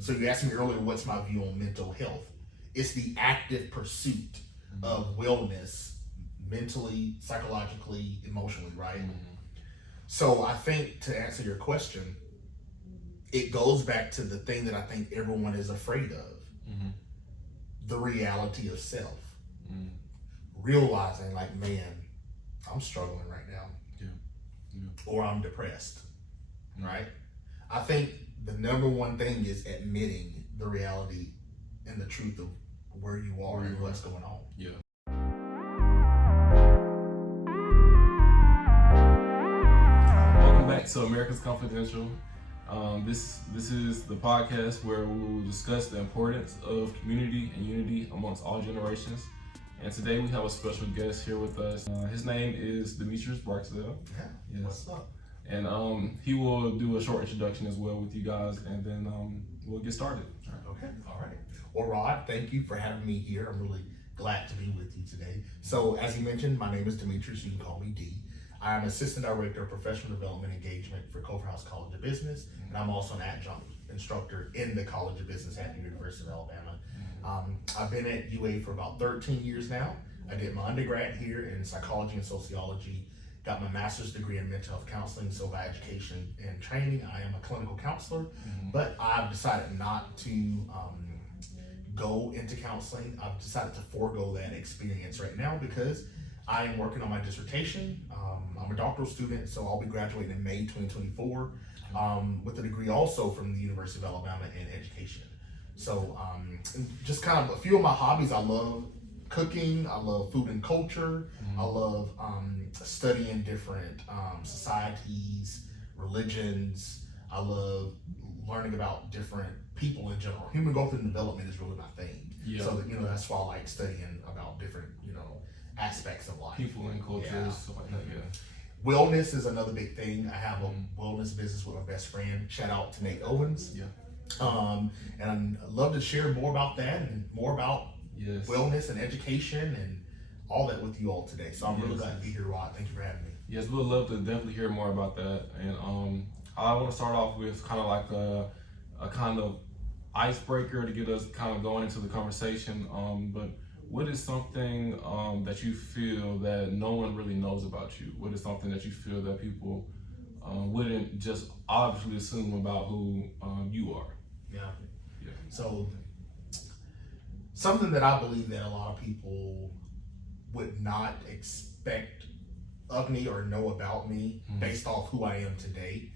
So you asked me earlier, what's my view on mental health? It's the active pursuit of wellness, mentally, psychologically, emotionally, right? So I think, to answer your question, it goes back to the thing that I think everyone is afraid of, the reality of self. Realizing, like, man, I'm struggling right now, or I'm depressed, right? I think the number one thing is admitting the reality and the truth of where you are and what's going on. Welcome back to Amerikaz Confidential. This is the podcast where we will discuss the importance of community and unity amongst all generations. And today we have a special guest here with us. His name is Demitrius Barksdale. Yes. What's up? And he will do a short introduction as well with you guys, and then we'll get started. Okay, all right. Well, Rod, thank you for having me here. I'm really glad to be with you today. So, as you mentioned, my name is Demitrius. You can call me D. I'm Assistant Director of Professional Development Engagement for Culver House College of Business, and I'm also an adjunct instructor in the College of Business at the University of Alabama. I've been at UA for about 13 years now. I did my undergrad here in psychology and sociology, got my master's degree in mental health counseling. So by education and training, I am a clinical counselor, but I've decided not to go into counseling. I've decided to forego that experience right now because I am working on my dissertation. I'm a doctoral student, so I'll be graduating in May 2024 with a degree also from the University of Alabama in education. So just kind of a few of my hobbies. I love cooking, I love food and culture, I love studying different societies, religions. I love learning about different people in general. Human growth and development is really my thing. So that's why I like studying about different aspects of life. People and cultures, stuff like that. Wellness is another big thing. I have a wellness business with my best friend. Shout out to Nate Owens. And I'd love to share more about that and more about wellness and education and all that with you all today. So I'm really glad to be here, Rod. Thank you for having me. Yes, we'd love to definitely hear more about that. And I want to start off with kind of like a kind of icebreaker to get us kind of going into the conversation. But what is something that you feel that no one really knows about you? What is something that you feel that people wouldn't just obviously assume about who you are? So something that I believe that a lot of people would not expect of me or know about me based off who I am today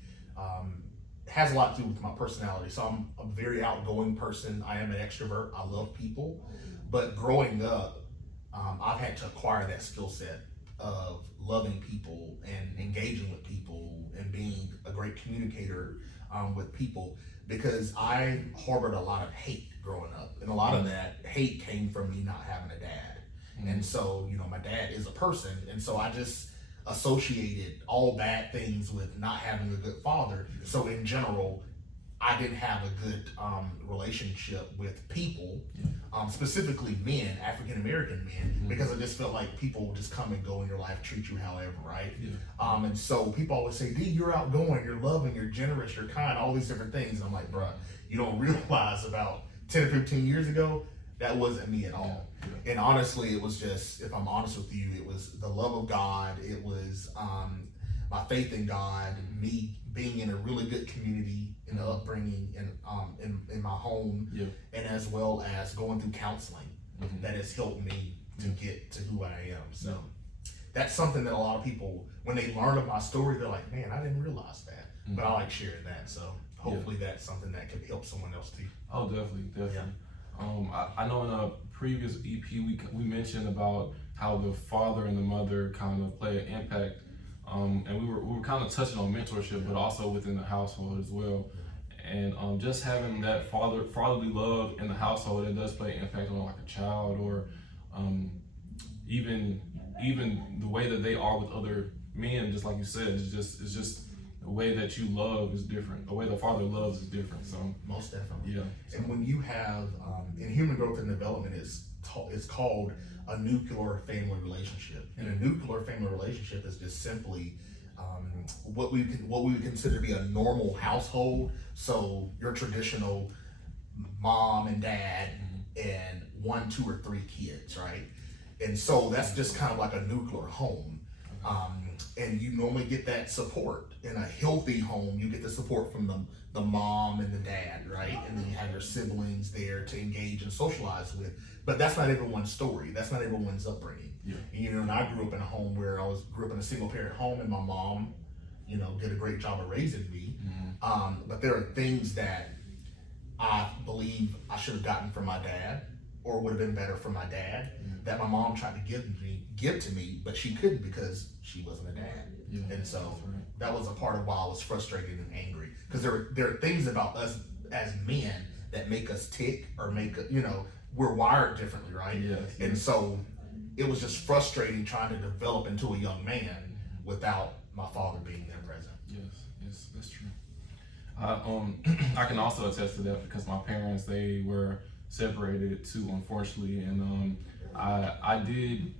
has a lot to do with my personality. So I'm a very outgoing person. I am an extrovert. I love people. But growing up, I've had to acquire that skill set of loving people and engaging with people and being a great communicator with people, because I harbored a lot of hate growing up. And a lot of that hate came from me not having a dad. And so, my dad is a person. And so I just associated all bad things with not having a good father. So in general, I didn't have a good relationship with people, specifically men, African American men, because I just felt like people just come and go in your life, treat you however, right? And so people always say, D, you're outgoing, you're loving, you're generous, you're kind, all these different things. And I'm like, bruh, you don't realize about 10 or 15 years ago, that wasn't me at all. And honestly, it was just, if I'm honest with you, it was the love of God. It was my faith in God, me being in a really good community, in the upbringing, in my home, and as well as going through counseling that has helped me to get to who I am. So that's something that a lot of people, when they learn of my story, they're like, man, I didn't realize that. But I like sharing that. So hopefully that's something that could help someone else too. Oh, definitely. I know in a previous EP we mentioned about how the father and the mother kind of play an impact, and we were kind of touching on mentorship, but also within the household as well. And just having that fatherly love in the household, it does play an impact on like a child, or even the way that they are with other men. Just like you said, it's just the way that you love is different. The way the father loves is different. So most definitely. And when you have in human growth and development, it's called a nuclear family relationship. And a nuclear family relationship is just simply what we would consider to be a normal household. So your traditional mom and dad and 1, 2, or 3 kids, right? And so that's just kind of like a nuclear home. And you normally get that support. In a healthy home, you get the support from the mom and the dad, right? And then you have your siblings there to engage and socialize with. But that's not everyone's story. That's not everyone's upbringing. Yeah. And I grew up in a home where grew up in a single parent home, and my mom, did a great job of raising me. But there are things that I believe I should have gotten from my dad, or would have been better for my dad, that my mom tried to give to me, but she couldn't because she wasn't a dad. And so that was a part of why I was frustrated and angry, because there are things about us as men that make us tick, or we're wired differently, right? And so it was just frustrating trying to develop into a young man without my father being there present. Yes, that's true. I can also attest to that, because my parents, they were separated too, unfortunately, and I did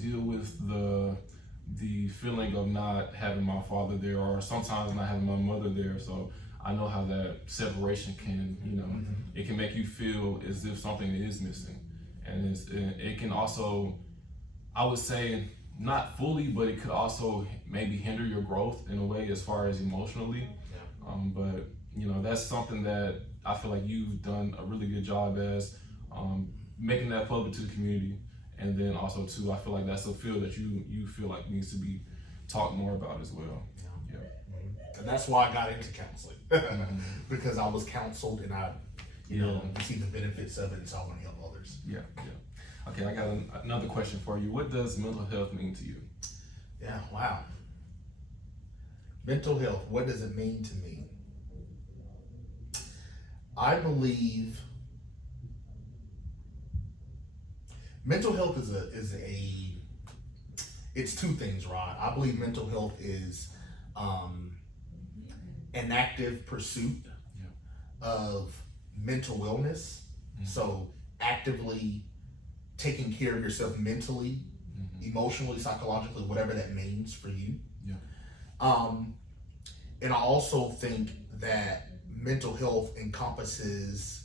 deal with the feeling of not having my father there, or sometimes not having my mother there. So I know how that separation can, it can make you feel as if something is missing, and it can also, I would say, not fully, but it could also maybe hinder your growth in a way, as far as emotionally. But that's something that I feel like you've done a really good job as making that public to the community, and then also too, I feel like that's a field that you feel like needs to be talked more about as well. And that's why I got into counseling, because I was counseled, and you see the benefits of it, and so I want to help others. Okay, I got another question for you. What does mental health mean to you? Yeah, wow. Mental health, what does it mean to me? I believe mental health it's two things, Rod. I believe mental health is an active pursuit of mental wellness. So actively taking care of yourself mentally, emotionally, psychologically, whatever that means for you. And I also think that mental health encompasses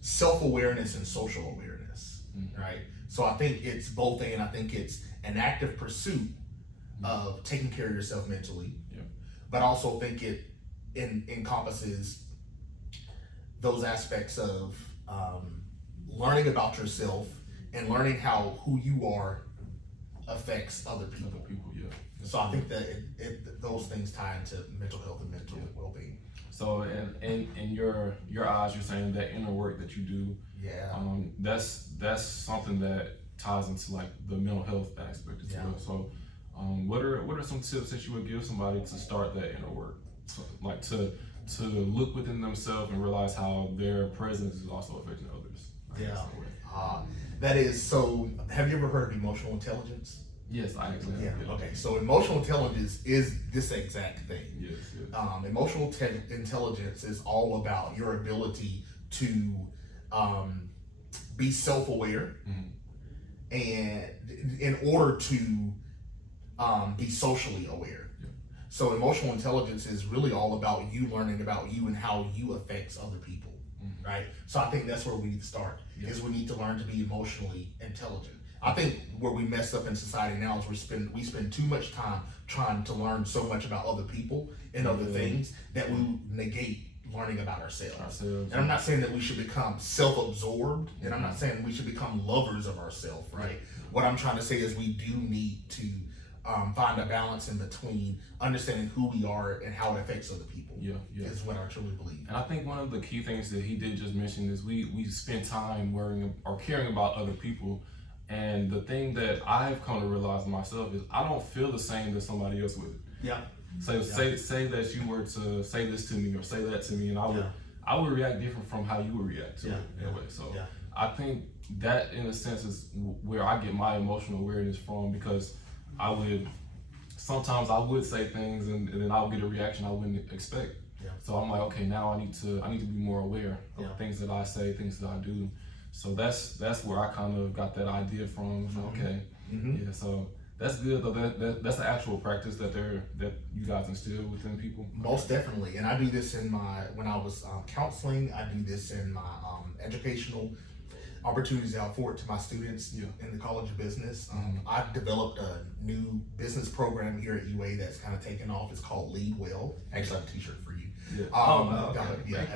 self-awareness and social awareness, right? So I think it's both, and I think it's an active pursuit of taking care of yourself mentally, but I also think it encompasses those aspects of learning about yourself and learning how who you are affects other people. So I think that those things tie into mental health and mental well-being. So in your eyes, you're saying that inner work that you do, that's something that ties into like the mental health aspect as well. So what are some tips that you would give somebody to start that inner work? So, like to look within themselves and realize how their presence is also affecting others. That is, so have you ever heard of emotional intelligence? Yes, I actually have. Okay, so emotional intelligence is this exact thing. Yes. Emotional intelligence is all about your ability to be self-aware, and in order to be socially aware. So emotional intelligence is really all about you learning about you and how you affects other people, right? So I think that's where we need to start, is we need to learn to be emotionally intelligent. I think where we mess up in society now is we spend too much time trying to learn so much about other people and other things that we negate learning about ourselves. And I'm not saying that we should become self-absorbed, and I'm not saying we should become lovers of ourselves, right? What I'm trying to say is we do need to find a balance in between understanding who we are and how it affects other people. Is what I truly believe. And I think one of the key things that he did just mention is we spend time worrying or caring about other people. And the thing that I've come to realize myself is I don't feel the same as somebody else would. So say that you were to say this to me or say that to me, and I would react different from how you would react to it in a way. So I think that in a sense is where I get my emotional awareness from, because sometimes I would say things and then I would get a reaction I wouldn't expect. So I'm like, okay, now I need to be more aware of things that I say, things that I do. So that's where I kind of got that idea from. So, okay, so that's good though. That's the actual practice that you guys instill within people. Most definitely, and I do this when I was counseling. I do this in my educational opportunities I afford to my students in the College of Business. I've developed a new business program here at UA that's kind of taken off. It's called Lead Well. Actually, I have a T-shirt for you.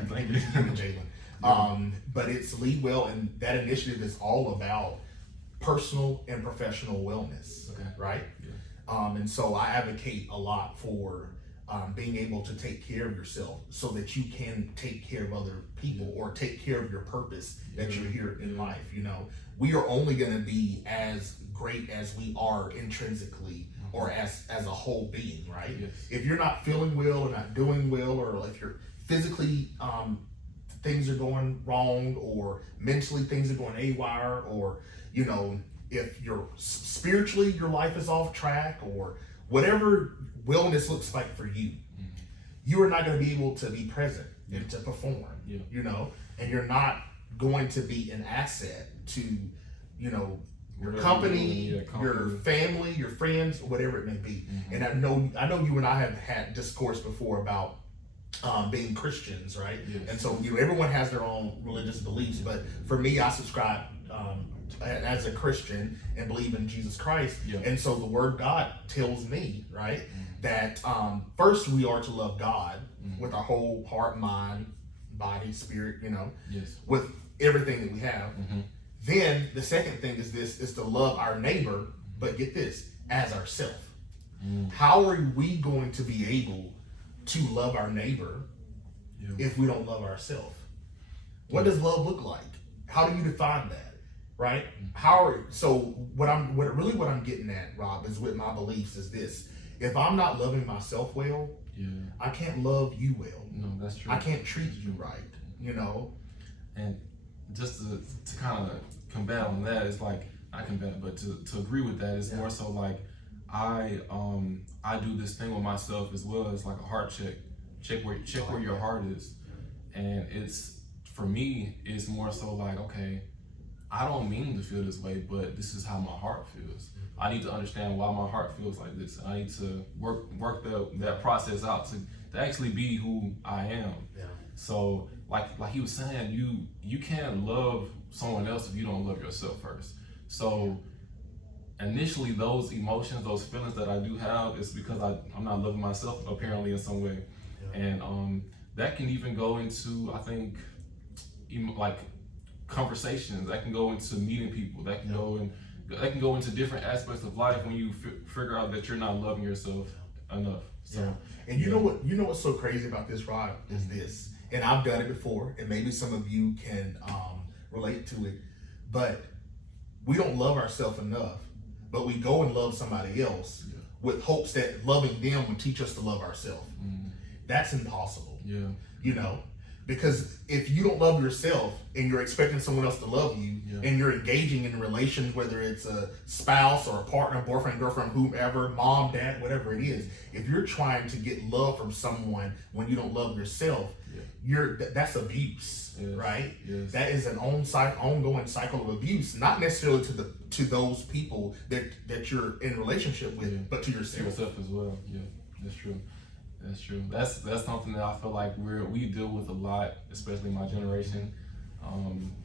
Thank you, Jalen. But it's Lead Well, and that initiative is all about personal and professional wellness, right? Yeah. And so I advocate a lot for being able to take care of yourself so that you can take care of other people or take care of your purpose that you're here in life. You know, we are only going to be as great as we are intrinsically or as a whole being, right? Yes. If you're not feeling well or not doing well, or if you're physically things are going wrong, or mentally things are going haywire, or you know, if you're spiritually your life is off track, or whatever wellness looks like for you, you are not going to be able to be present and to perform, you know, and you're not going to be an asset to, you know, your company, your family, your friends, whatever it may be. And I know you and I have had discourse before about being Christians, right? Yes. And so, you know, everyone has their own religious beliefs, but for me, I subscribe as a Christian and believe in Jesus Christ. And so the word of God tells me, right, that first we are to love God with our whole heart, mind, body, spirit, you know, with everything that we have. Then the second thing is to love our neighbor, but get this, as ourself. How are we going to be able to love our neighbor if we don't love ourselves? What does love look like? How do you define that? Right? What I'm getting at, Rob, is with my beliefs is this: if I'm not loving myself well, I can't love you well. No, that's true. I can't treat you right, you know. And just to kind of combat on that, it's like I combat, but to agree with that, it's more so like I do this thing with myself as well. It's like a heart check where your heart is, and it's for me, it's more so like, okay, I don't mean to feel this way, but this is how my heart feels. I need to understand why my heart feels like this. I need to work that process out to actually be who I am. So like he was saying, you can't love someone else if you don't love yourself first. So initially those emotions, those feelings that I do have is because I'm not loving myself apparently in some way. And that can even go into, I think, like conversations, that can go into meeting people, that can go into different aspects of life when you figure out that you're not loving yourself enough. So and you know what's so crazy about this, Rod, is this, and I've done it before, and maybe some of you can relate to it, but we don't love ourselves enough, but we go and love somebody else with hopes that loving them would teach us to love ourselves. That's impossible. You know, because if you don't love yourself and you're expecting someone else to love you, and you're engaging in relations, whether it's a spouse or a partner, boyfriend, girlfriend, whomever, mom, dad, whatever it is, if you're trying to get love from someone when you don't love yourself, that's abuse, right? That is an ongoing cycle of abuse, not necessarily to those people that you're in relationship with, but to yourself. Yourself as well. Yeah, that's true. That's true. That's something that I feel like we deal with a lot, especially my generation.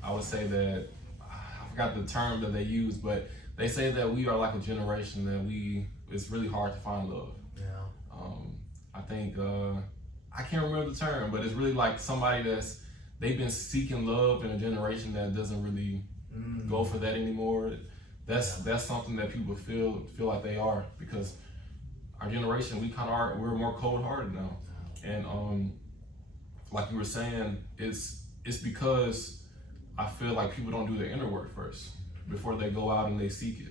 I would say that I forgot the term that they use, but they say that we are like a generation that it's really hard to find love. I think I can't remember the term, but it's really like somebody they've been seeking love in a generation that doesn't really go for that anymore. That's something that people feel like they are, because our generation, we're more cold-hearted now. And like you were saying, it's because I feel like people don't do their inner work first before they go out and they seek it.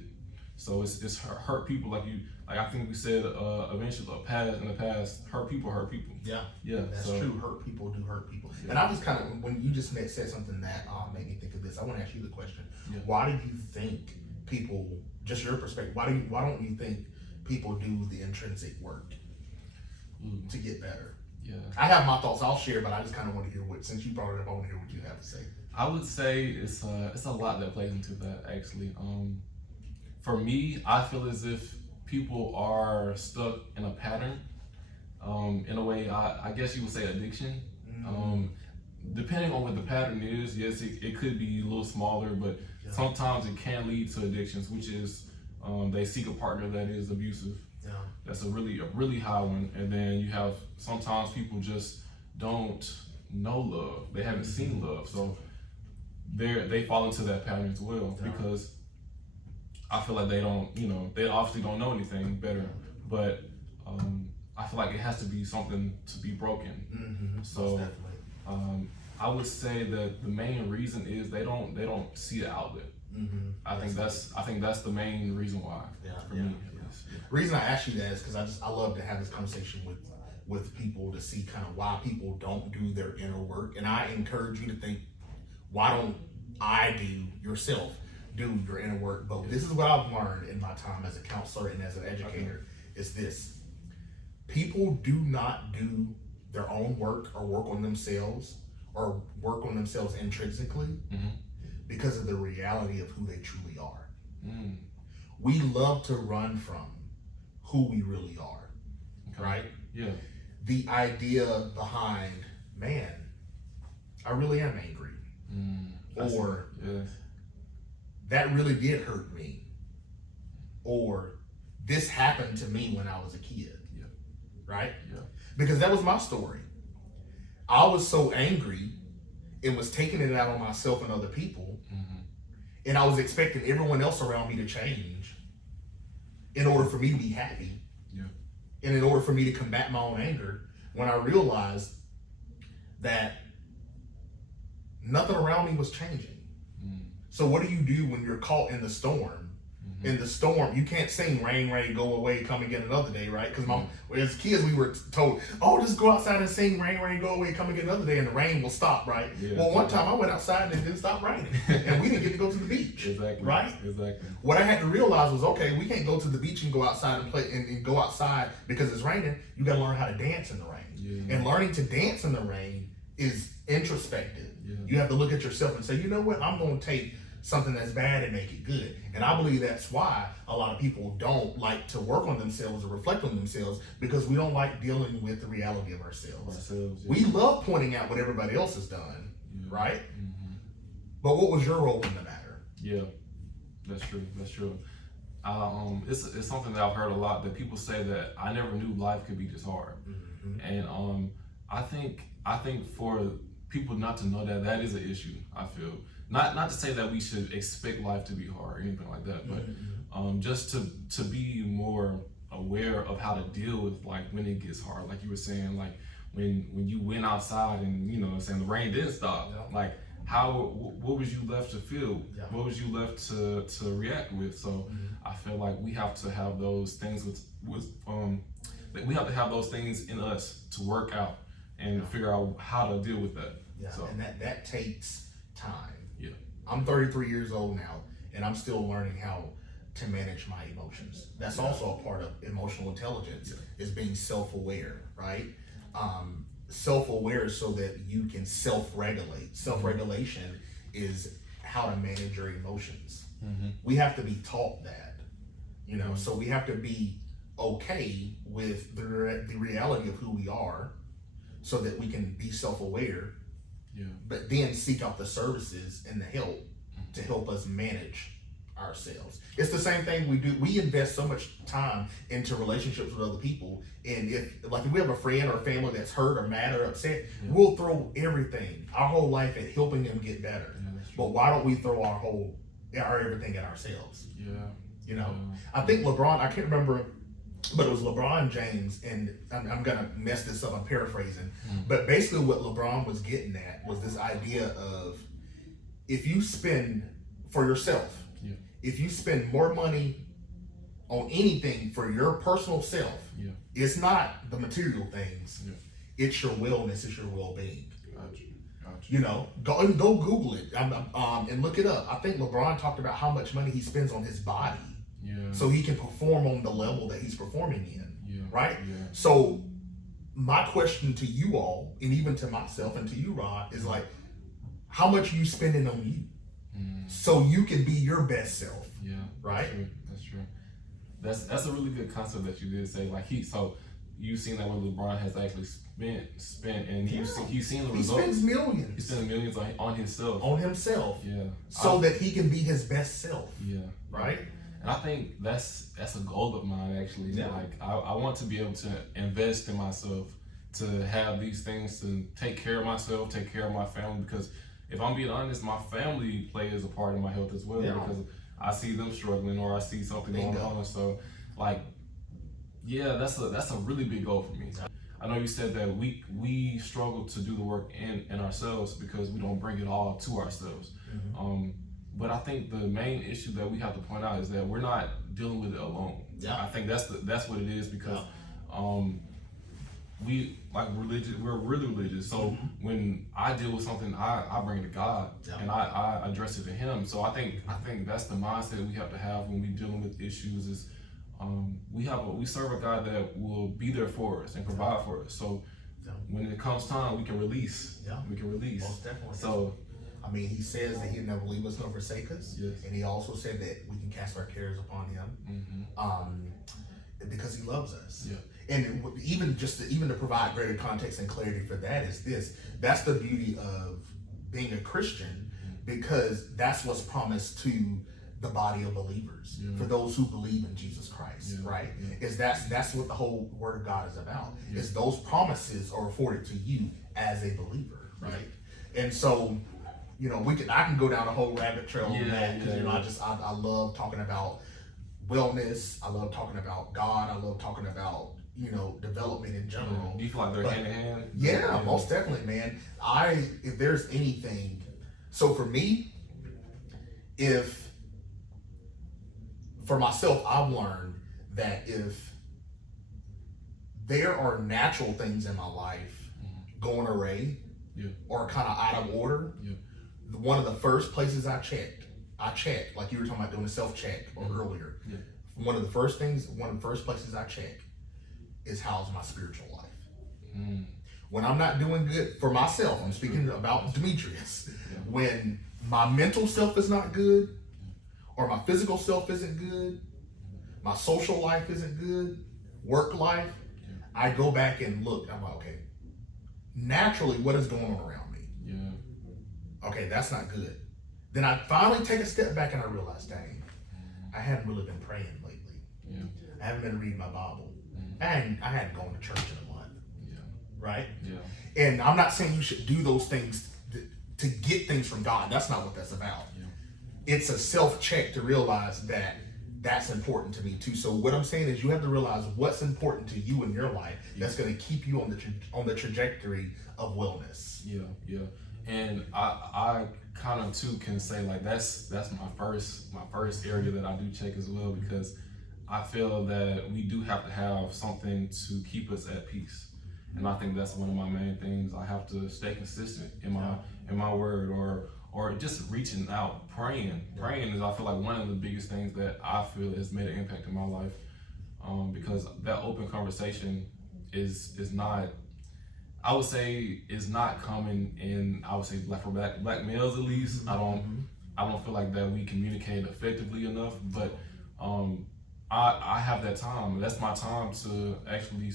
So it's hurt people, like I think we said eventually in the past, hurt people. That's true. Hurt people do hurt people. And I just kind of, when you just said something that made me think of this, I want to ask you the question: why do you think people, just your perspective, why don't you think people do the intrinsic work to get better? I have my thoughts I'll share, but I just kind of want to hear since you brought it up, I want to hear what you have to say. I would say it's a lot that plays into that, actually. For me, I feel as if people are stuck in a pattern. In a way, I guess you would say addiction. Depending on what the pattern is, yes, it could be a little smaller, but sometimes it can lead to addictions, which is they seek a partner that is abusive. Yeah. That's a really high one. And then you have sometimes people just don't know love. They haven't seen love, so they fall into that pattern as well because I feel like they don't, they obviously don't know anything better, but I feel like it has to be something to be broken. So I would say that the main reason is they don't see the outlet. I think that's the main reason why. For me. The reason I ask you that is because I love to have this conversation with people to see kind of why people don't do their inner work, and I encourage you to think, why don't I do your inner work? But this is what I've learned in my time as a counselor and as an educator is this: people do not do their own work or work on themselves intrinsically because of the reality of who they truly are. We love to run from who we really are, right? Yeah. The idea behind, man, I really am angry, or that really did hurt me, or this happened to me when I was a kid, right? Yeah. Because that was my story. I was so angry and was taking it out on myself and other people, and I was expecting everyone else around me to change in order for me to be happy, and in order for me to combat my own anger, when I realized that nothing around me was changing. So what do you do when you're caught in the storm? In the storm, you can't sing "Rain, Rain, Go Away, Come Again Another Day," right? Because as kids, we were told, "Oh, just go outside and sing "Rain, Rain, Go Away, Come Again Another Day," and the rain will stop, right? Well, one time I went outside and it didn't stop raining, and we didn't get to go to the beach, right? Exactly. What I had to realize was, okay, we can't go to the beach and go outside and play and go outside because it's raining. You got to learn how to dance in the rain, and learning to dance in the rain is introspective. You have to look at yourself and say, you know what, I'm going to take something that's bad and make it good. And I believe that's why a lot of people don't like to work on themselves or reflect on themselves, because we don't like dealing with the reality of ourselves. We love pointing out what everybody else has done, right? But what was your role in the matter? Yeah, that's true. It's something that I've heard a lot, that people say that I never knew life could be this hard. And I think for people not to know that is an issue. I feel not to say that we should expect life to be hard or anything like that, but just to be more aware of how to deal with, like, when it gets hard, like you were saying, like when you went outside and the rain didn't stop, like what was you left to feel? What was you left to react with? So I feel like we have to have those things we have to have those things in us to work out and figure out how to deal with that. So, and that takes time. I'm 33 years old now, and I'm still learning how to manage my emotions. That's also a part of emotional intelligence, is being self-aware, right? Self-aware so that you can self-regulate. Self-regulation is how to manage your emotions. We have to be taught that, so we have to be okay with the reality of who we are so that we can be self-aware, but then seek out the services and the help to help us manage ourselves. It's the same thing we do. We invest so much time into relationships with other people, and if we have a friend or a family that's hurt or mad or upset, we'll throw everything, our whole life, at helping them get better. But why don't we throw our everything at ourselves? I think LeBron, I can't remember, but it was LeBron James, and I'm gonna mess this up, I'm paraphrasing, but basically what LeBron was getting at was this idea of, if you spend for yourself, if you spend more money on anything for your personal self, it's not the material things, it's your wellness, it's your well-being. Go Google it and look it up. I think LeBron talked about how much money he spends on his body, so he can perform on the level that he's performing in, right? So my question to you all, and even to myself and to you, Rod, is like, how much are you spending on you? so you can be your best self. Yeah. Right? That's true. That's a really good concept that you did say. Like you've seen that what LeBron has actually spent, and he's seen the results. He spends millions. He spends millions on himself. On himself. Yeah. So that he can be his best self. Yeah. Right? And I think that's a goal of mine actually. Yeah. Like I want to be able to invest in myself, to have these things, to take care of myself, take care of my family, because if I'm being honest, my family plays a part in my health as well, because I see them struggling or I see something going on. So like, yeah, that's a really big goal for me. I know you said that we struggle to do the work in ourselves because we don't bring it all to ourselves. But I think the main issue that we have to point out is that we're not dealing with it alone. I think that's what it is, because we like religious. We're really religious. So when I deal with something, I bring it to God and I address it to Him. So I think that's the mindset we have to have when we're dealing with issues. Is we serve a God that will be there for us and provide for us. So when it comes time, we can release. We can release. Most definitely. So. I mean, he says that he'll never leave us nor forsake us. Yes. And he also said that we can cast our cares upon him because he loves us. Yeah. And even to provide greater context and clarity for that is this. That's the beauty of being a Christian, because that's what's promised to the body of believers, for those who believe in Jesus Christ, right? Is that's what the whole Word of God is about. Is those promises are afforded to you as a believer, right? And so, I can go down a whole rabbit trail on that, because I love talking about wellness. I love talking about God. I love talking about development in general. Do you feel like they're hand in hand? Yeah, most definitely, man. If there's anything, so for me, for myself, I've learned that if there are natural things in my life going array or kind of out of order, one of the first places I checked, like you were talking about doing a self-check earlier. One of the first places I check is how's my spiritual life. When I'm not doing good for myself, I'm speaking about Demitrius. When my mental self is not good, or my physical self isn't good, my social life isn't good, work life, I go back and look. I'm like, okay, naturally, what is going on around me? Okay, that's not good. Then I finally take a step back and I realize, dang, I haven't really been praying lately. I haven't been reading my Bible. I hadn't gone to church in a month. Right? And I'm not saying you should do those things to get things from God. That's not what that's about. It's a self-check to realize that that's important to me too. So what I'm saying is you have to realize what's important to you in your life that's going to keep you on the trajectory of wellness. And I kind of too can say like that's my first area that I do check as well, because I feel that we do have to have something to keep us at peace. And I think that's one of my main things. I have to stay consistent in my word, or just reaching out, praying. Praying is, I feel like, one of the biggest things that I feel has made an impact in my life, because that open conversation is not, I would say, is not common in, I would say, for black males at least. I don't feel like that we communicate effectively enough, but I have that time. That's my time to actually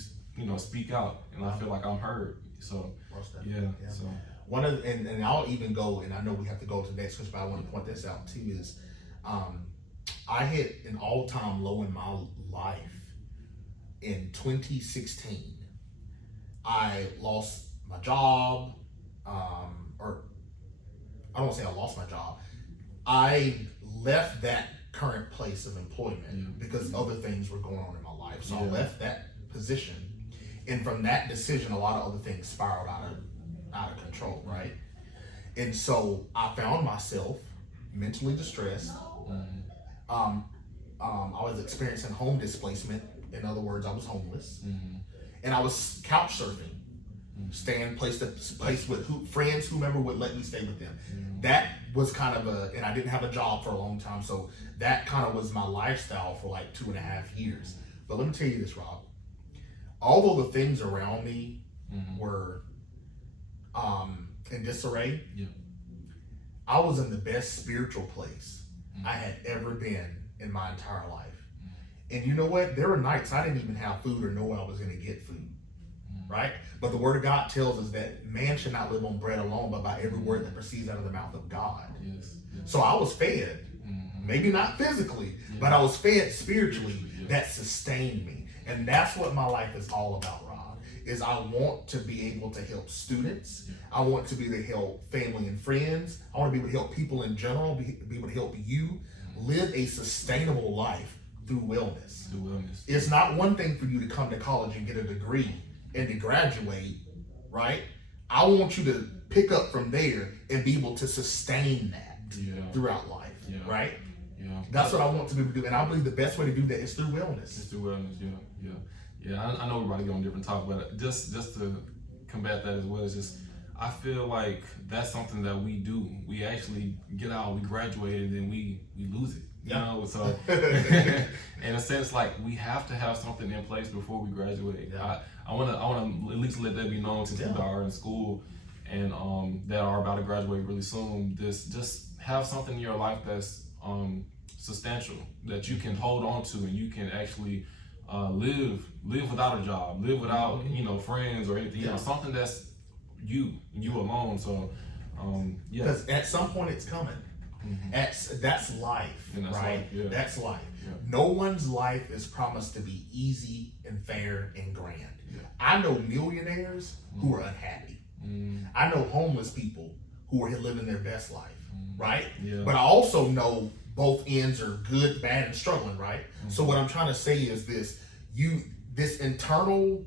speak out, and I feel like I'm heard. So so one of and I'll even go, and I know we have to go to the next question, but I want to point this out too, is I hit an all-time low in my life in 2016. I lost my job, or I don't want to say I lost my job. I left that current place of employment because other things were going on in my life. So I left that position, and from that decision, a lot of other things spiraled out of control, right? And so I found myself mentally distressed. I was experiencing home displacement. In other words, I was homeless. And I was couch surfing, staying place to place with friends, whomever would let me stay with them. That was kind of and I didn't have a job for a long time, so that kind of was my lifestyle for like 2.5 years. But let me tell you this, Rob. Although the things around me were in disarray, I was in the best spiritual place I had ever been in my entire life. And you know what? There were nights I didn't even have food or know where I was going to get food, right? But the Word of God tells us that man should not live on bread alone, but by every word that proceeds out of the mouth of God. Yes. So I was fed, maybe not physically, but I was fed spiritually that sustained me. And that's what my life is all about, Rob, is I want to be able to help students. I want to be able to help family and friends. I want to be able to help people in general, be able to help you live a sustainable life through wellness. It's not one thing for you to come to college and get a degree and to graduate, right? I want you to pick up from there and be able to sustain that throughout life, right? Yeah. That's what I want to be able to do. And I believe the best way to do that is through wellness. It's through wellness, yeah. I know we're about to get on a different topic, but just to combat that as well, is just, I feel like that's something that we do. We actually get out, we graduate, and then we lose it. You know, so in a sense, like, we have to have something in place before we graduate. I wanna at least let that be known to people that are in school and that are about to graduate really soon. Just have something in your life that's substantial, that you can hold on to, and you can actually live without a job, live without friends or anything. You know, something that's you alone. So because at some point it's coming. That's life, right? That's life. No one's life is promised to be easy and fair and grand. I know millionaires who are unhappy. I know homeless people who are living their best life, right? But I also know both ends are good, bad, and struggling, right? So what I'm trying to say is this internal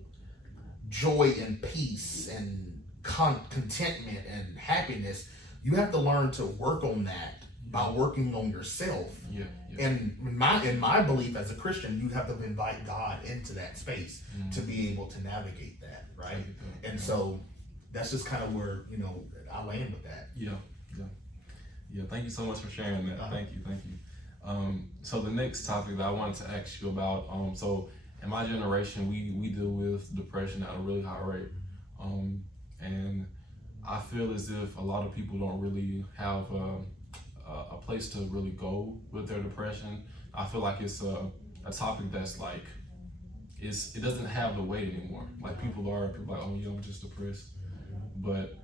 joy and peace and contentment and happiness, you have to learn to work on that by working on yourself. And in my belief as a Christian, you have to invite God into that space to be able to navigate that, right? And so that's just kind of where I land with that. Yeah. Thank you so much for sharing that. Thank you. So the next topic that I wanted to ask you about, so in my generation, we deal with depression at a really high rate, and I feel as if a lot of people don't really have a place to really go with their depression. I feel like it's a topic that's like, it doesn't have the weight anymore. Like people are like, oh yeah, I'm just depressed. But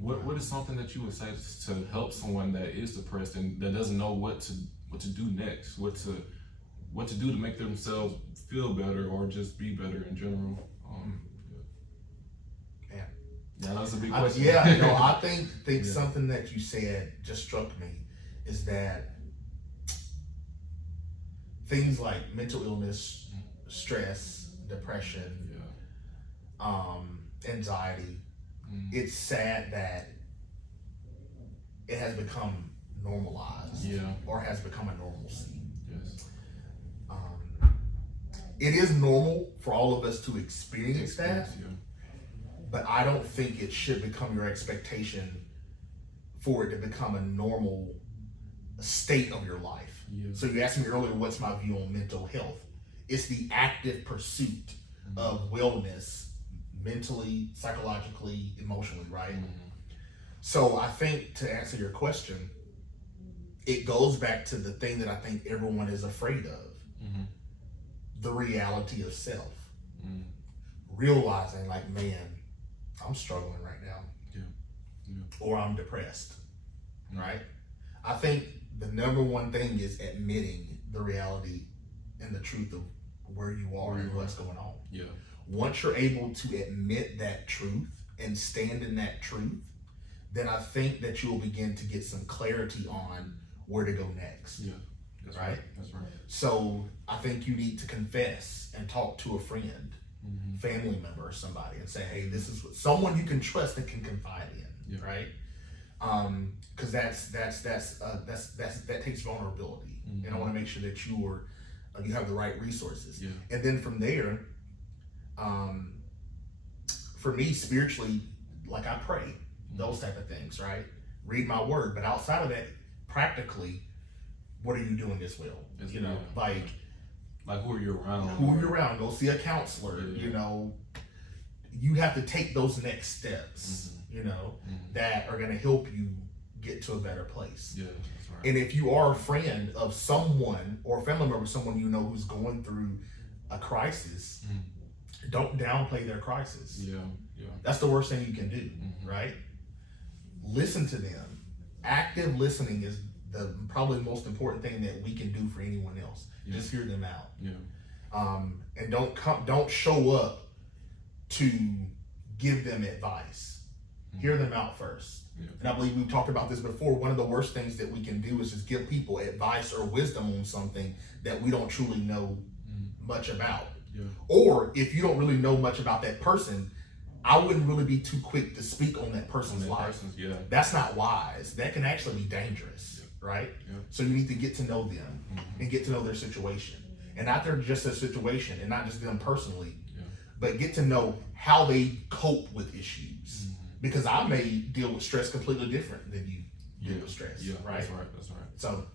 what is something that you would say to help someone that is depressed and that doesn't know what to do next, what to do to make themselves feel better or just be better in general? Yeah, that's a big question. I think something that you said just struck me is that things like mental illness, stress, depression, anxiety, it's sad that it has become normalized or has become a normalcy. It is normal for all of us to experience that. But I don't think it should become your expectation for it to become a normal state of your life. So you asked me earlier, what's my view on mental health? It's the active pursuit of wellness, mentally, psychologically, emotionally, right? So I think to answer your question, it goes back to the thing that I think everyone is afraid of, the reality of self. Realizing like, man, I'm struggling right now, or I'm depressed, right? I think the number one thing is admitting the reality and the truth of where you are and what's going on. Once you're able to admit that truth and stand in that truth, then I think that you'll begin to get some clarity on where to go next. That's right? That's right. So I think you need to confess and talk to a friend, family member or somebody, and say, hey, this is someone you can trust and can confide in, right? Because that takes vulnerability, and I want to make sure that you have the right resources. And then from there, for me spiritually, like I pray, those type of things, right? Read my word, but outside of that, practically, what are you doing as well? You know, like who are you around? Who are you around? Go see a counselor. You know, you have to take those next steps. You know, that are going to help you get to a better place. Yeah, that's right. And if you are a friend of someone or a family member, someone you know who's going through a crisis, don't downplay their crisis. Yeah. That's the worst thing you can do, right? Listen to them. Active listening is the probably the most important thing that we can do for anyone else. Yeah. Just hear them out. Yeah. And don't show up to give them advice. Hear them out first. Yeah. And I believe we've talked about this before. One of the worst things that we can do is just give people advice or wisdom on something that we don't truly know much about. Yeah. Or if you don't really know much about that person, I wouldn't really be too quick to speak on that person's life. Yeah. That's not wise. That can actually be dangerous, right? Yeah. So you need to get to know them and get to know their situation. And not their just their situation and not just them personally, but get to know how they cope with issues. Because I may deal with stress completely different than you deal with stress. Yeah, right? That's right. So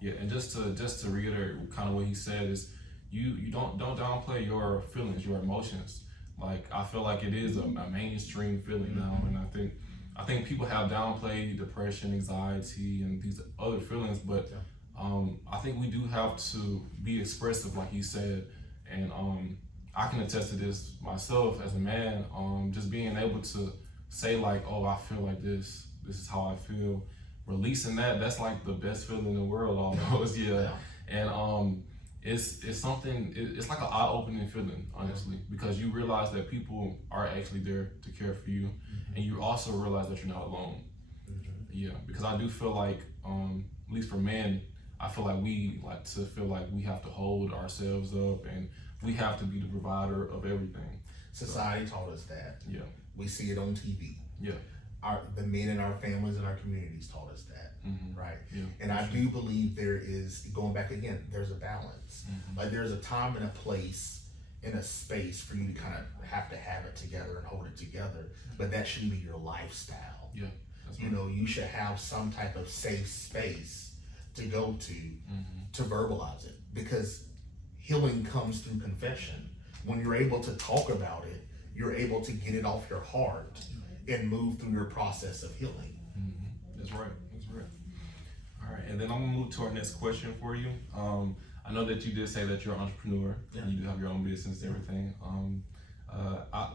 yeah, and just to reiterate kind of what he said is you don't downplay your feelings, your emotions. Like I feel like it is a mainstream feeling now, and I think people have downplayed depression, anxiety, and these other feelings, but I think we do have to be expressive, like he said, and I can attest to this myself as a man. Just being able to say like, oh, I feel like this is how I feel. Releasing that's like the best feeling in the world almost. Yeah. And it's something, it's like an eye-opening feeling, honestly, because you realize that people are actually there to care for you, and you also realize that you're not alone. Yeah, because I do feel like, at least for men, I feel like we like to feel like we have to hold ourselves up and we have to be the provider of everything. society taught us that. Yeah. We see it on TV. Yeah. The men in our families and our communities taught us that, right? Yeah. And I do believe there is, going back again, there's a balance. Like there's a time and a place in a space for you to kind of have it together and hold it together, but that shouldn't be your lifestyle. Yeah. That's You know, you should have some type of safe space to go to verbalize it, because healing comes through confession. When you're able to talk about it, you're able to get it off your heart and move through your process of healing. That's right. That's right. All right, and then I'm gonna move to our next question for you. I know that you did say that you're an entrepreneur and you do have your own business and everything.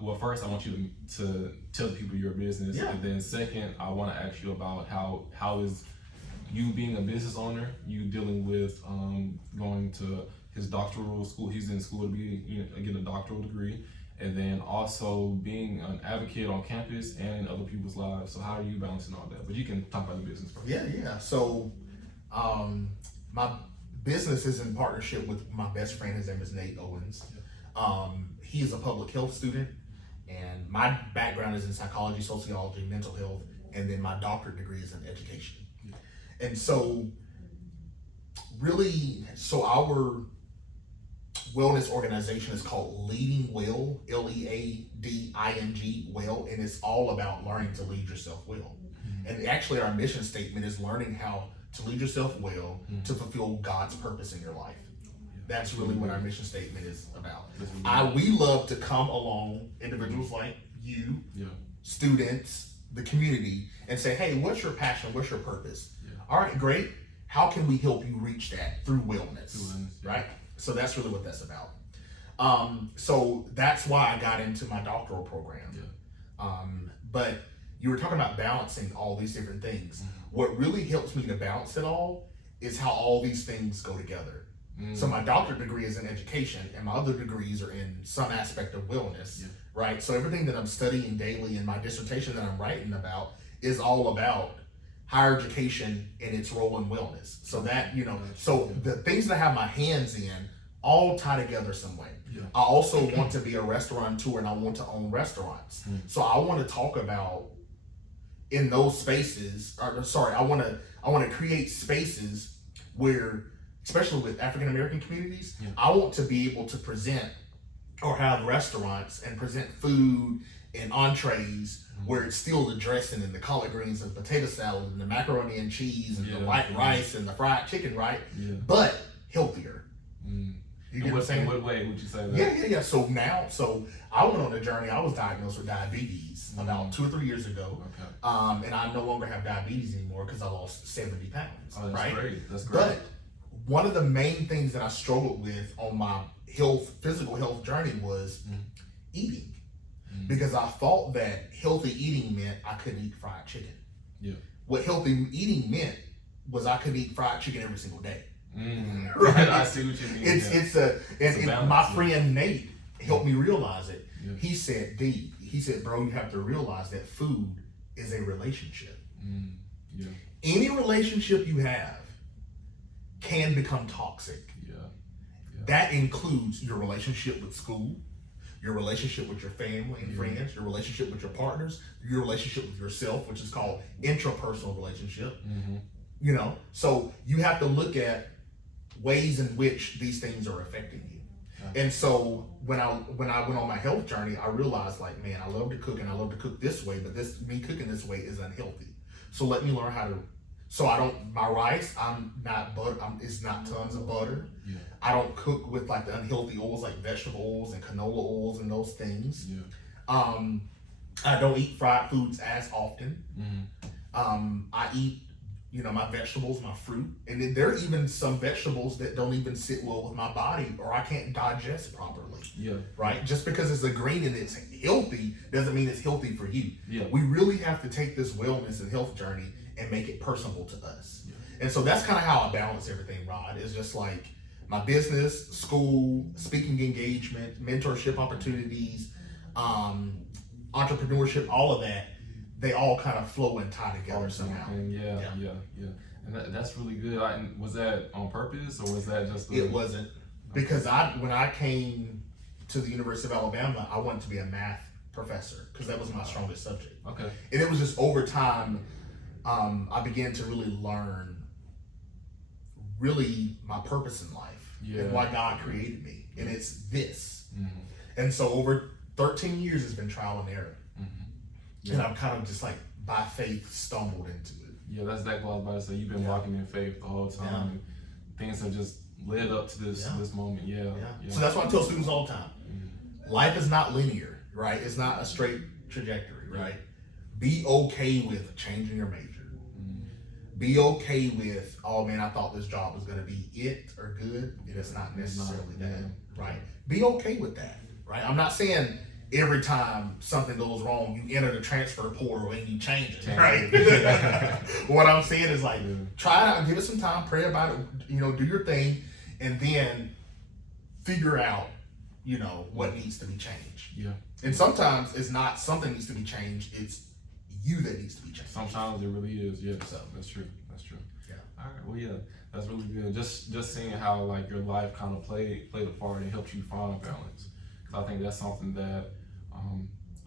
Well, first I want you to tell the people your business, and then second, I want to ask you about how is you being a business owner, you dealing with going to his doctoral school. He's in school to be get a doctoral degree, and then also being an advocate on campus and in other people's lives. So how are you balancing all that? But you can talk about the business first. Yeah. So my business is in partnership with my best friend. His name is Nate Owens. He is a public health student, and my background is in psychology, sociology, mental health, and then my doctorate degree is in education. And so our wellness organization is called Leading Well, Leading well, and it's all about learning to lead yourself well. And actually our mission statement is learning how to lead yourself well to fulfill God's purpose in your life. That's really what our mission statement is about. We love to come along, individuals like you, students, the community, and say, hey, what's your passion? What's your purpose? All right, great. How can we help you reach that through wellness, right? So that's really what that's about. So that's why I got into my doctoral program. But you were talking about balancing all these different things. What really helps me to balance it all is how all these things go together. So my doctorate degree is in education, and my other degrees are in some aspect of wellness, right? So everything that I'm studying daily and my dissertation that I'm writing about is all about higher education and its role in wellness. So that, so the things that I have my hands in all tie together some way. I also want to be a restaurateur, and I want to own restaurants. So I want to talk about in those spaces, I want to create spaces where, especially with African American communities, I want to be able to present or have restaurants and present food and entrees where it's still the dressing and the collard greens and potato salad and the macaroni and cheese and the white rice and the fried chicken, right? But healthier. You get what I'm saying? In what way would you say that? Yeah. So I went on a journey. I was diagnosed with diabetes about 2 or 3 years ago. Okay. And I no longer have diabetes anymore because I lost 70 pounds. Oh, that's right? great. That's great. But one of the main things that I struggled with on my physical health journey was eating. Because I thought that healthy eating meant I couldn't eat fried chicken. Yeah. What healthy eating meant was I could eat fried chicken every single day. Right. I see what you mean. It's my friend Nate helped me realize it. Yeah. He said, bro, you have to realize that food is a relationship. Yeah. Any relationship you have can become toxic. Yeah. That includes your relationship with school, your relationship with your family and friends, your relationship with your partners, your relationship with yourself, which is called intrapersonal relationship. You know, so you have to look at ways in which these things are affecting you. And so when I went on my health journey, I realized, like, man, I love to cook and I love to cook this way, but me cooking this way is unhealthy. So let me learn how to. So my rice, it's not tons of butter. Yeah. I don't cook with like the unhealthy oils like vegetable oils and canola oils and those things. Yeah. I don't eat fried foods as often. I eat, my vegetables, my fruit, and then there are even some vegetables that don't even sit well with my body, or I can't digest properly. Yeah. Right? Just because it's a green and it's healthy doesn't mean it's healthy for you. Yeah. We really have to take this wellness and health journey and make it personal to us. Yeah. And so that's kind of how I balance everything, Rod. It's just like my business, school, speaking engagement, mentorship opportunities, entrepreneurship, all of that. They all kind of flow and tie together somehow. Yeah. And that's really good. Was that on purpose, or was that just? It wasn't, because when I came to the University of Alabama, I wanted to be a math professor because that was my strongest subject. Okay. And it was just over time, I began to really learn my purpose in life and why God created me. And it's this. And so over 13 years, it's been trial and error. And I've kind of just like by faith stumbled into it. Yeah, that's exactly what I was about to say. You've been walking in faith the whole time. And things have just led up to this moment. Yeah. So that's why I tell students all the time. Life is not linear, right? It's not a straight trajectory, right? Be okay with changing your major. Be okay with, oh man, I thought this job was going to be it or good, and it's not necessarily that, right? Be okay with that, right? I'm not saying every time something goes wrong, you enter the transfer portal and you change it, right? What I'm saying is like, try it out, give it some time, pray about it, do your thing, and then figure out, what needs to be changed. Yeah. And sometimes it's not something needs to be changed, it's you that needs to be changed. Sometimes it really is, yeah. So that's true. Yeah. All right. Well, yeah, that's really good. Just seeing how like your life kind of played a part and helped you find balance. Because I think that's something that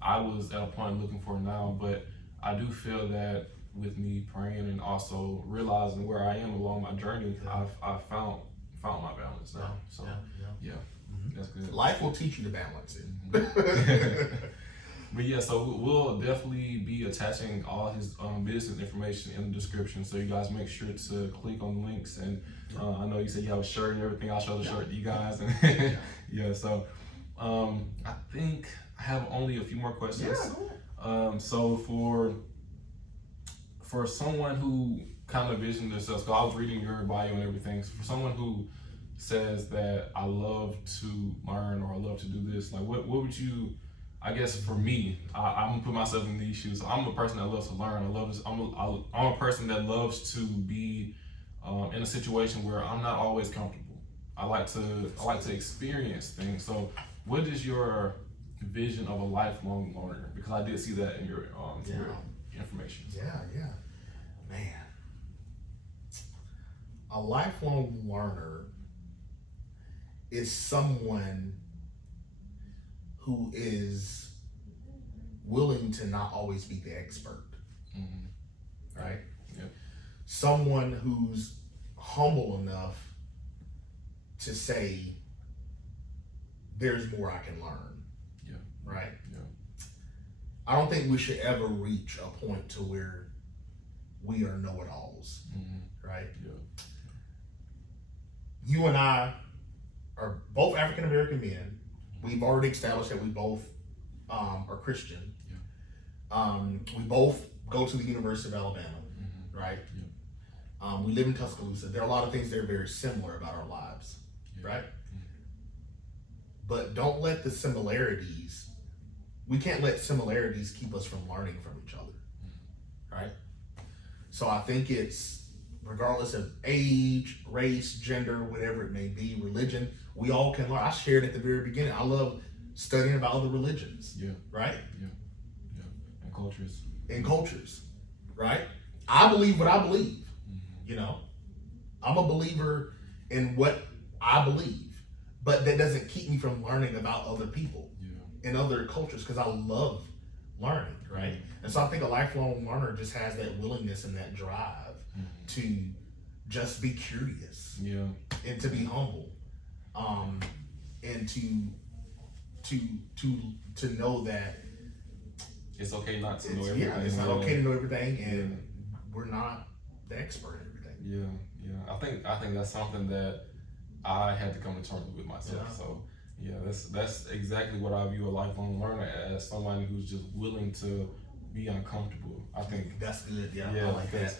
I was at a point looking for now, but I do feel that with me praying and also realizing where I am along my journey, I've found my balance now. So yeah. That's good. Life will teach you to balance it. But yeah, so we'll definitely be attaching all his business information in the description, so you guys make sure to click on the links. And I know you said you have a shirt and everything. I'll show the shirt to you guys. And so I think I have only a few more questions. So for someone who kind of envisioned themselves, because I was reading your bio and everything, so for someone who says that I love to learn or I love to do this, like what would you? I guess for me, I'm gonna put myself in these shoes. I'm a person that loves to learn. I'm a person that loves to be in a situation where I'm not always comfortable. I like to experience things. So, what is your vision of a lifelong learner? Because I did see that in your information. Yeah, man. A lifelong learner is someone who is willing to not always be the expert, right? Yeah. Someone who's humble enough to say, there's more I can learn, right? Yeah. I don't think we should ever reach a point to where we are know-it-alls, right? Yeah. You and I are both African American men. We've already established that we both are Christian. We both go to the University of Alabama, right? We live in Tuscaloosa. There are a lot of things that are very similar about our lives, right? But don't let the similarities, we can't let similarities keep us from learning from each other, right? So I think it's, regardless of age, race, gender, whatever it may be, religion, we all can learn. I shared at the very beginning, I love studying about other religions, right? And cultures, right? I believe what I believe, you know? I'm a believer in what I believe, but that doesn't keep me from learning about other people and other cultures, because I love learning, right? And so I think a lifelong learner just has that willingness and that drive to just be curious and to be humble, and to know that it's okay not to know everything. It's not okay to know everything, and we're not the expert in everything. I think that's something that I had to come to terms with myself. So that's exactly what I view a lifelong learner as, somebody who's just willing to be uncomfortable. I think that's good. I like that.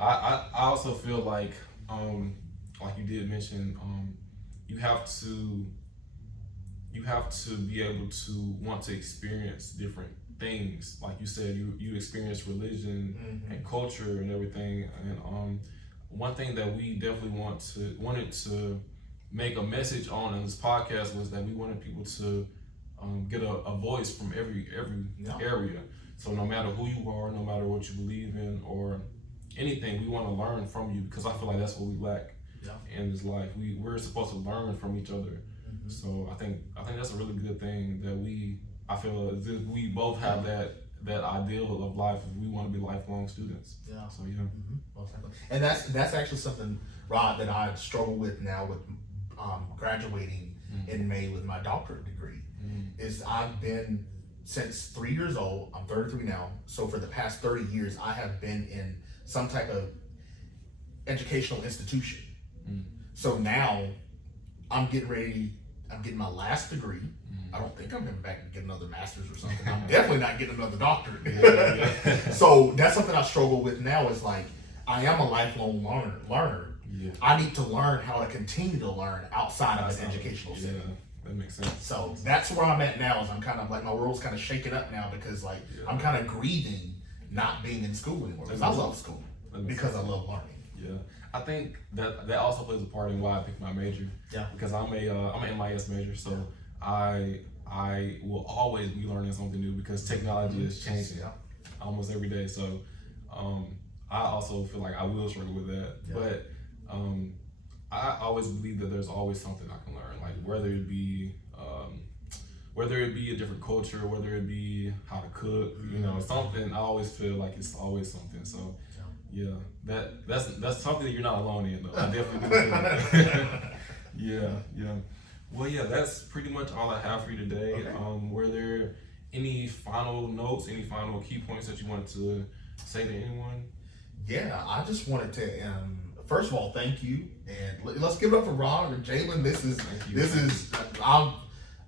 I also feel like you did mention, you have to be able to want to experience different things. Like you said, you experience religion and culture and everything. And one thing that we definitely wanted to make a message on in this podcast was that we wanted people to get a voice from every area. So no matter who you are, no matter what you believe in or anything, we want to learn from you, because I feel like that's what we lack in this life. We're supposed to learn from each other. So I think that's a really good thing that I feel as if we both have that ideal of life. We want to be lifelong students. So and that's actually something, Rod, that I struggle with now with graduating in May with my doctorate degree. Is I've been, since 3 years old, I'm 33 now, so for the past 30 years I have been in some type of educational institution. So now I'm getting my last degree. I don't think I'm coming back and get another master's or something. I'm definitely not getting another doctorate. So that's something I struggle with now, is like, I am a lifelong learner. I need to learn how to continue to learn outside of an educational setting. That makes sense. So that's where I'm at now, is I'm kind of like, my world's kind of shaking up now, because like I'm kind of grieving not being in school anymore, because I love school, because I love learning. I think that also plays a part in why I picked my major. Because I'm an MIS major, so I will always be learning something new, because technology is changing almost every day. So I also feel like I will struggle with that, but I always believe that there's always something I can learn, like whether it be a different culture, whether it be how to cook, something. I always feel like it's always something. So that's something that you're not alone in, though. I definitely do feel that. Well, that's pretty much all I have for you today. Were there any final notes, any final key points that you wanted to say to anyone? I just wanted to first of all, thank you, and let's give it up for Ron and Jalen.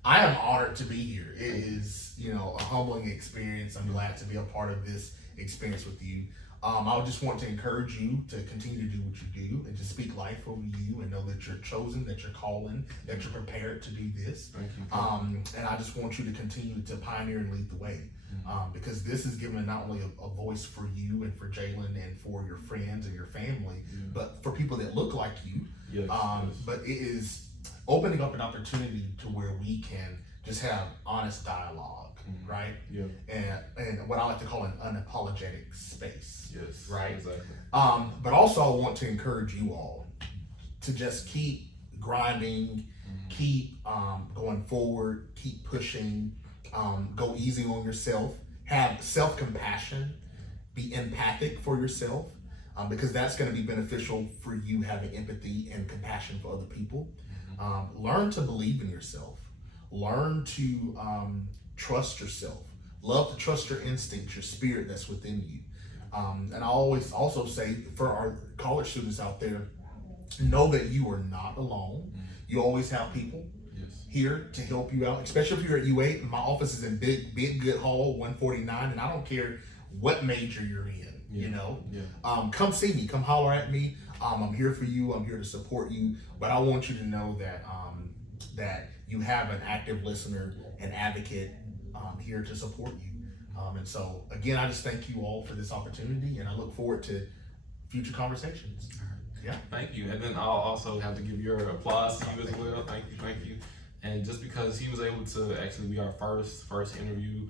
I am honored to be here. It is, a humbling experience. I'm glad to be a part of this experience with you. I just want to encourage you to continue to do what you do, and to speak life over you, and know that you're chosen, that you're calling, that you're prepared to do this. Thank you. And I just want you to continue to pioneer and lead the way, because this is giving not only a voice for you and for Jalen and for your friends and your family, but for people that look like you. But it is opening up an opportunity to where we can just have honest dialogue. Right? And what I like to call an unapologetic space. Right? Exactly. But also I want to encourage you all to just keep grinding, keep going forward, keep pushing, go easy on yourself, have self-compassion, be empathic for yourself, because that's going to be beneficial for you having empathy and compassion for other people. Learn to believe in yourself. Learn to trust yourself. Love to trust your instincts, your spirit that's within you. And I always also say, for our college students out there, know that you are not alone. You always have people Yes. here to help you out, especially if you're at U8. My office is in Big Good Hall 149, and I don't care what major you're in. You know, come see me, come holler at me. I'm here for you. I'm here to support you. But I want you to know that that you have an active listener, an advocate here to support you. And so again, I just thank you all for this opportunity, and I look forward to future conversations. Yeah. Thank you. And then I'll also have to give your applause to you as well. Thank you. And just because he was able to actually be our first interview,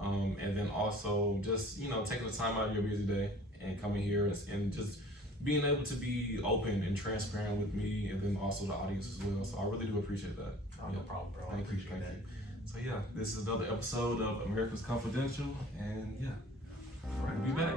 and then also just, you know, taking the time out of your busy day and coming here and just being able to be open and transparent with me, and then also the audience as well. So I really do appreciate that. No problem, bro. Thank you. So yeah, this is another episode of Amerikaz Confidential, and yeah, we'll be back.